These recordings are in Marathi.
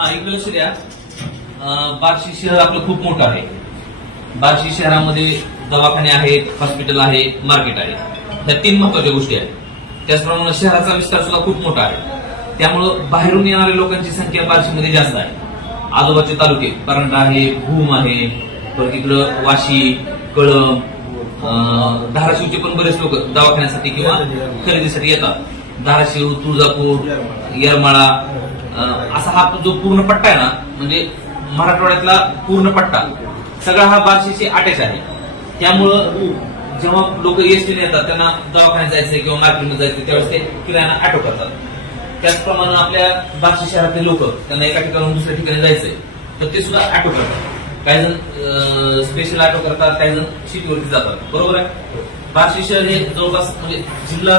हा इकडे लक्ष द्या. बार्शी शहर आपलं खूप मोठं आहे. बार्शी शहरामध्ये दवाखाने आहेत हॉस्पिटल आहे मार्केट आहे. ह्या तीन महत्त्वाच्या गोष्टी आहेत. त्याचप्रमाणे शहराचा विस्तार सुद्धा खूप मोठा आहे. त्यामुळं बाहेरून येणाऱ्या लोकांची संख्या बार्शीमध्ये जास्त आहे. आजोबाचे तालुके परंडा आहे भूम आहे परत इकडं वाशी कळम अं, धाराशिवचे पण बरेच लोक दवाखान्यासाठी किंवा खरेदीसाठी येतात. धाराशिव तुळजापूर येरमाळा असा हा जो पूर्ण पट्टा आहे ना म्हणजे मराठवाड्यातला पूर्ण पट्टा सगळा हा बार्शीशी अटॅच आहे. त्यामुळं जेव्हा लोक एसटीने येतात त्यांना दवाखान्यात जायचं किंवा मार्केटमध्ये जायचं त्यावेळेस ते किराणा ऑटो करतात. त्याचप्रमाणे आपल्या बार्शी शहरातले लोक त्यांना एका ठिकाणून दुसऱ्या ठिकाणी जायचंय तर ते सुद्धा ऑटो करतात. काही जण स्पेशल ऑटो करतात काही जण सिटीवरती जातात. बरोबर आहे? बार्शी शहर हे जवळपास म्हणजे जिल्हा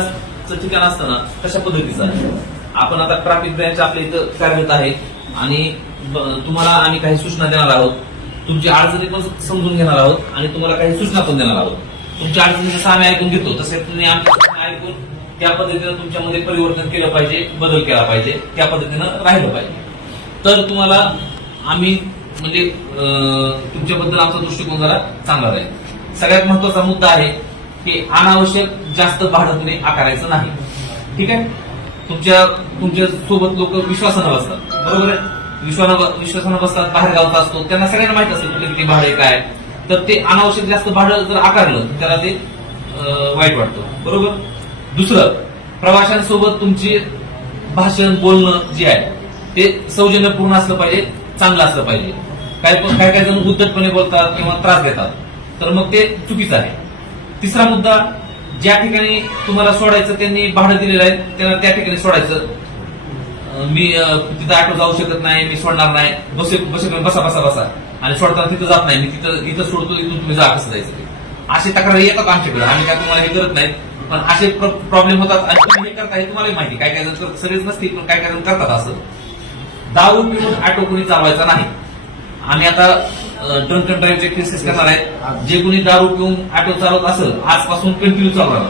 जिल्हाचं ठिकाण असताना कशा पद्धतीचं आहे? आपण आता ट्रॅफिक ब्रँच आपल्या इथं कार्यरत आहे आणि तुम्हाला आम्ही काही सूचना देणार आहोत. तुमची अडचणी पण समजून घेणार आहोत आणि तुम्हाला काही सूचना पण देणार आहोत. तुमच्या अडचणी जसं आम्ही ऐकून घेतो तसे तुम्ही आमच्या ऐकून त्या पद्धतीनं तुमच्यामध्ये परिवर्तन केलं पाहिजे बदल केला पाहिजे त्या पद्धतीनं राहिलं पाहिजे. तर तुम्हाला आम्ही म्हणजे तुमच्याबद्दल आमचा दृष्टिकोन जरा चांगला राहील. सगळ्यात महत्त्वाचा मुद्दा आहे की अनावश्यक जास्त भाडं आकारायचं नाही. ठीक आहे? तुमच्या तुमच्यासोबत लोक विश्वासानं बसतात. बरोबर आहे? विश्वासानं विश्वासानं बसतात बाहेर गावचा असतो त्यांना सगळ्यांना माहीत असेल कुठे किती भाडं काय तर ते अनावश्यक जास्त भाडं जर आकारलं तर त्याला ते वाईट वाटतं. बरोबर? दुसरं प्रवाशांसोबत तुमची भाषण बोलणं जे आहे ते सौजन्यपूर्ण असलं पाहिजे चांगलं असलं पाहिजे. काय काय काय जण उद्धटपणे बोलतात किंवा त्रास देतात. तर मग ते चुकीचं आहे. तिसरा मुद्दा ज्या ठिकाणी तुम्हाला सोडायचं त्यांनी भाडं दिलेलं आहे त्यांना त्या ठिकाणी सोडायचं. मी तिथं ऑटो जाऊ शकत नाही मी सोडणार नाही. बसे बसे बसा बसा बसा. आणि सोडताना तिथं जात नाही. मी तिथं इथं सोडतो इथून तुम्ही जा कसं जायचं अशी असे तक्रारी येतात आमच्याकडे. आम्ही काय तुम्हाला हे करत नाही पण असे प्रॉब्लेम होतात. आणि तुम्ही हे करता हे तुम्हाला माहिती. काय काय जण सगळेच नसतील पण काय काय जण करतात असं. दारू पिऊन ऑटो कोणी चालवायचा नाही. आम्ही आता ड्रंक अँड ड्राईव्हचे केसेस करणार आहेत जे कोणी दारू पिऊन ऑटो चालवत असेल आजपासून कंटिन्यू चालवणार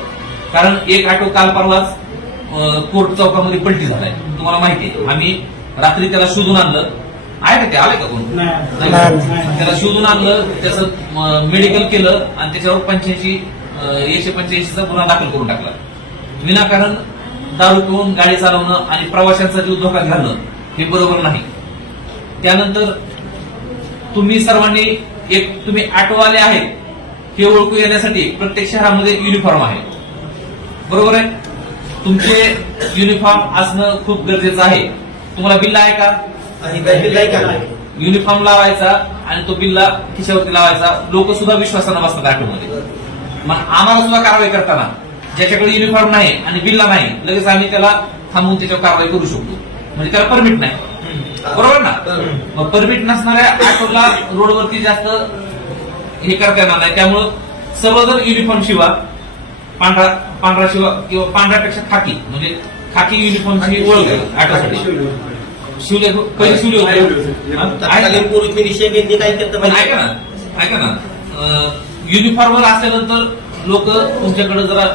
कारण एक ऑटो काल परवाच कोर्ट चौकामध्ये पलटी झालाय. तुम्हाला माहिती आहे. आम्ही रात्री त्याला शोधून आणलं. आहे का ते? आले का कोण. त्याला शोधून आणलं त्याचं मेडिकल केलं आणि त्याच्यावर पंच्याऐंशी एकशे पंच्याऐंशीचा गुन्हा दाखल करून टाकला. विनाकारण दारू पिऊन गाडी चालवणं आणि प्रवाशांचा जीव धोक्यात घालणं हे बरोबर नाही. त्यानंतर तुम्ही सर्वांनी एक तुम्ही ऑटोवाले आहेत हे ओळखू येण्यासाठी प्रत्येक शहरामध्ये युनिफॉर्म आहे. बरोबर आहे? तुमचे युनिफॉर्म असणं खूप गरजेचं आहे. तुम्हाला बिल्ला आहे का? युनिफॉर्म लावायचा आणि तो बिल्ला खिशावरती लावायचा. लोक सुद्धा विश्वासानं बसतात ऑटोमध्ये मग आम्हाला सुद्धा कारवाई करताना ज्याच्याकडे युनिफॉर्म नाही आणि बिल्ला नाही लगेच आम्ही त्याला थांबवून त्याच्यावर कारवाई करू शकतो. म्हणजे त्याला परमिट नाही. बरोबर ना? मग परमिट नसणाऱ्या ऑटोला रोडवरती जास्त हे करता येणार नाही. त्यामुळं सर्वजण युनिफॉर्म शिवा पांढरा पांढरा शिवा किंवा पांढऱ्यापेक्षा खाकी म्हणजे खाकी युनिफॉर्मची ओळख ऑटोसाठी शिवले कधी शिवले होते. ऐका ना ऐका ना. युनिफॉर्मवर असल्यानंतर लोक तुमच्याकडे जरा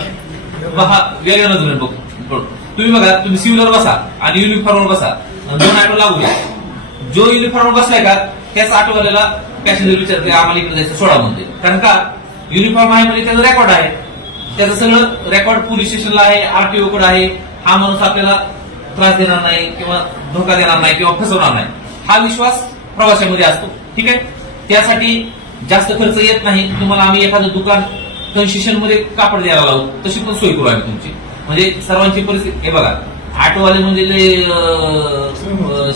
वेगळ्या नजरेने बघ बघ. तुम्ही बघा तुम्ही सिव्हिलवर बसा आणि युनिफॉर्मवर बसा. आणि दोन ऑटो लागू द्या. जो युनिफॉर्मवर बसलाय का त्याच ऑटोवाल्याला पॅसेंजर विचारते आम्हाला इकडे जायचं सोळा म्हणजे कारण का? युनिफॉर्म आहे म्हणजे त्याचं रेकॉर्ड आहे. त्याचं सगळं रेकॉर्ड पोलीस स्टेशनला आहे आरटीओ कडे आहे. हा माणूस आपल्याला त्रास देणार नाही किंवा धोका देणार नाही किंवा फसवणार नाही. हा विश्वास प्रवाशामध्ये असतो. ठीक आहे? त्यासाठी जास्त खर्च येत नाही. तुम्हाला आम्ही एखादं दुकान कन्सेशनमध्ये कापड द्यायला लावू. तशी पण सोय करू आम्ही तुमची. म्हणजे सर्वांची परिस्थिती हे बघा आटोवाले म्हणजे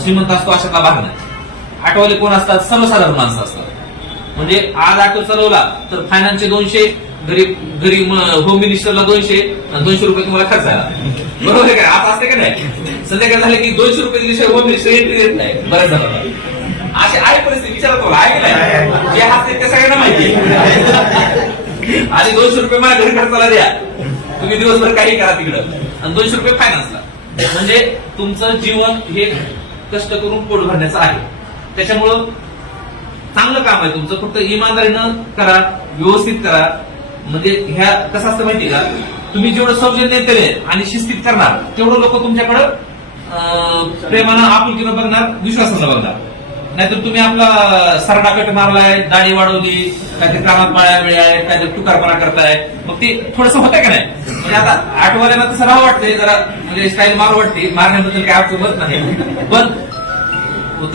श्रीमंत असतो अशातला भाग नाही. आटोवाले कोण असतात? सर्वसाधारण माणसं असतात. म्हणजे आज ऑटो चालवला तर फायनान्सचे दोनशे घरी घरी होम मिनिस्टरला दोनशे आणि दोनशे रुपये तुम्हाला खर्च झाला. बरोबर आहे का? आता असते का नाही? संध्याकाळ झालं की दोनशे रुपये दिल्याशिवाय होम मिनिस्टर एंट्री देत नाही. बऱ्याच झालं. अशी आहे परिस्थिती विचारत तुम्हाला आहे की नाही? जे हात ते सगळ्यांना माहिती आणि दोनशे रुपये मला घरी खर्चाला द्या. तुम्ही दिवसभर काही करा तिकडं. आणि दोनशे रुपये फायनान्सला म्हणजे तुमचं जीवन हे कष्ट करून पोट भरण्याचं आहे. त्याच्यामुळं चांगलं काम आहे तुमचं. फक्त इमानदारीनं करा व्यवस्थित करा. म्हणजे ह्या कसं असतं माहितीये का? तुम्ही जेवढं सौजन्यतेने आणि शिस्तीत करणार तेवढं लोक तुमच्याकडं प्रेमानं आपुलकीनं बघणार विश्वासानं बघणार. नाहीतर तुम्ही आपला सरडाकट मारलाय दाढी वाढवली काहीतरी कामात माळ्या वेळ आहे काहीतरी तुकारपणा करताय. मग ते थोडस होतंय का नाही? म्हणजे आता आठवाल्याला तसं राहा वाटतंय जरा म्हणजे स्टाईल मार वाटते मारण्याबद्दल काय अडचण होत नाही. पण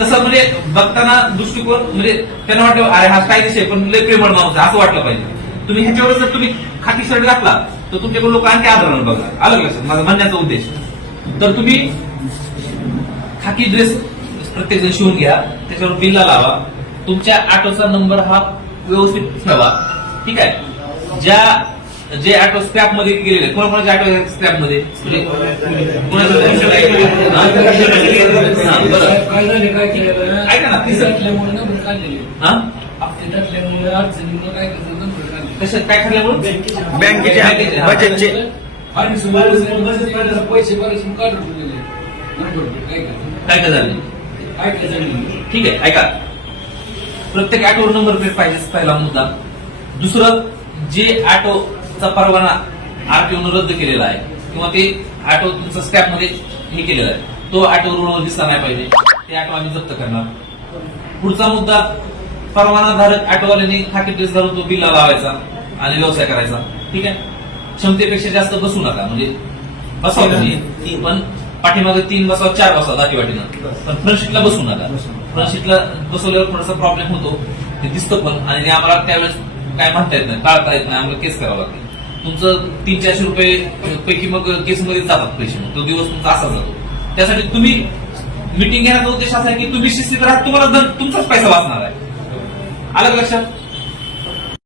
तसं म्हणजे बघताना दृष्टिकोन म्हणजे त्यांना वाटलं अरे हा स्टाईलिश आहे पण लय प्रेमळ माणूस असं वाटलं पाहिजे. तुम्ही ह्याच्यावर जर तुम्ही खाकी शर्ट घातला तर तुमच्याकडे लोक आणखी आदरण बघा आलं लक्षात? माझा म्हणण्याचा उद्देश. तर तुम्ही खाकी ड्रेस प्रत्येक जण शिवून घ्या. त्याच्यावर बिल्ला लावा. तुमच्या ऑटोचा नंबर हा व्यवस्थित ठेवा. ठीक आहे? ज्या जे ऑटो स्क्रॅपमध्ये गेलेले कोणाकोणाचे ऑटो स्क्रॅपमध्ये म्हणजे हा, ऐका ना, हा? कसं काय ठरल्यामुळं बँकेचे हा. पैसे काय काय झाले? ठीक आहे ऐका. प्रत्येक ऑटोवर नंबर प्लेट पाहिजे पहिला मुद्दा. दुसरं जे ऑटोचा परवाना आरटीओ रद्द केलेला आहे किंवा ते ऑटो तुमचा स्क्रॅपमध्ये हे केलेला आहे तो ऑटो रोडवर दिसला नाही पाहिजे. ते ऑटो आम्ही जप्त करणार. पुढचा मुद्दा परवानाधारक ऑटोवाल्यांनी खाकी ड्रेस घालून तो बिल्ला लावायचा आणि व्यवसाय करायचा. ठीक आहे? क्षमतेपेक्षा जास्त बसू नका. म्हणजे बसावं पण पाठीमागे तीन बसाव चार बसाव दाटीवाटीनं. पण फ्रंट सीटला बसू नका. फ्रंट सीटला बसवल्यावर थोडासा प्रॉब्लेम होतो. ते दिसतं पण. आणि आम्हाला त्यावेळेस काय म्हणता येत नाही टाळता येत नाही. आम्हाला केस करावं लागते. तुमचं तीन चारशे रुपये पैकी मग केसमध्ये जातात पैसे. मग तो दिवस तुमचा असा जातो. त्यासाठी तुम्ही मिटिंग घेण्याचा उद्देश असा आहे की तुम्ही शिस्तीत राहा तुम्हाला तुमचाच पैसा वाचणार आहे. आलं लक्षात?